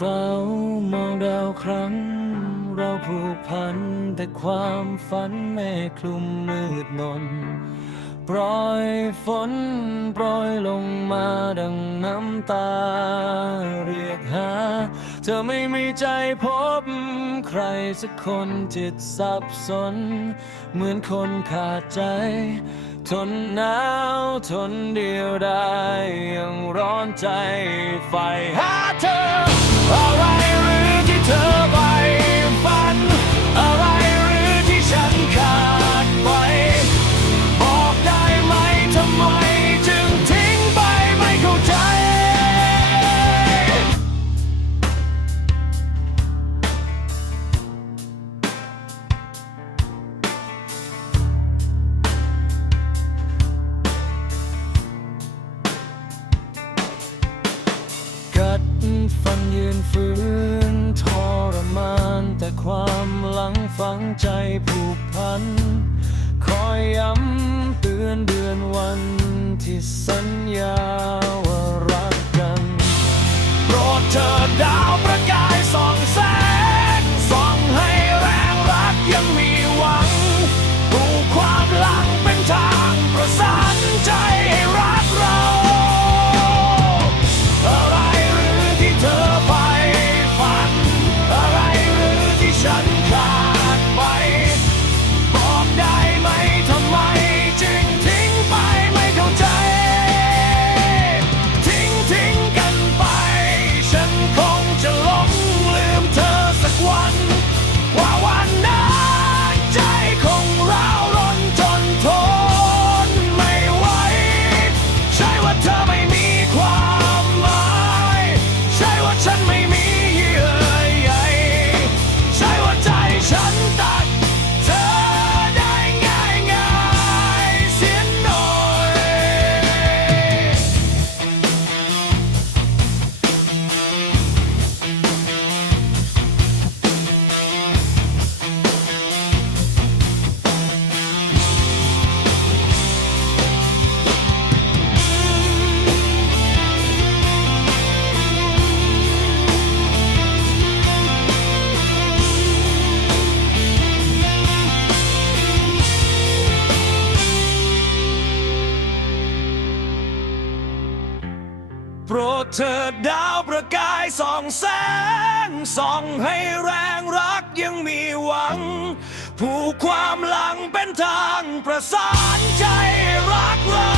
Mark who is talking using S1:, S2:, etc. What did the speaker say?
S1: เฝ้ามองดาวครั้ง เราผูกพัน แต่ความฝันเมฆคลุมมืดมนปล่อยฝนโปรยลงมาดังน้ำตา เรียกหา เธอไม่มีใจพบ ใครสักคนจิตสับสน เหมือนคนขาดใจ ทนหนาวทนเดียวได้ยังร้อนใจไฟหา ความหลังฝังใจผูกพัน คอยย้ำเตือนเดือนวันที่สั โปรดเถิดดาวประกายส่องแสงส่องให้แรงรักยังมีหวัง ผูกความหลังเป็นทางประสานใจรักเรา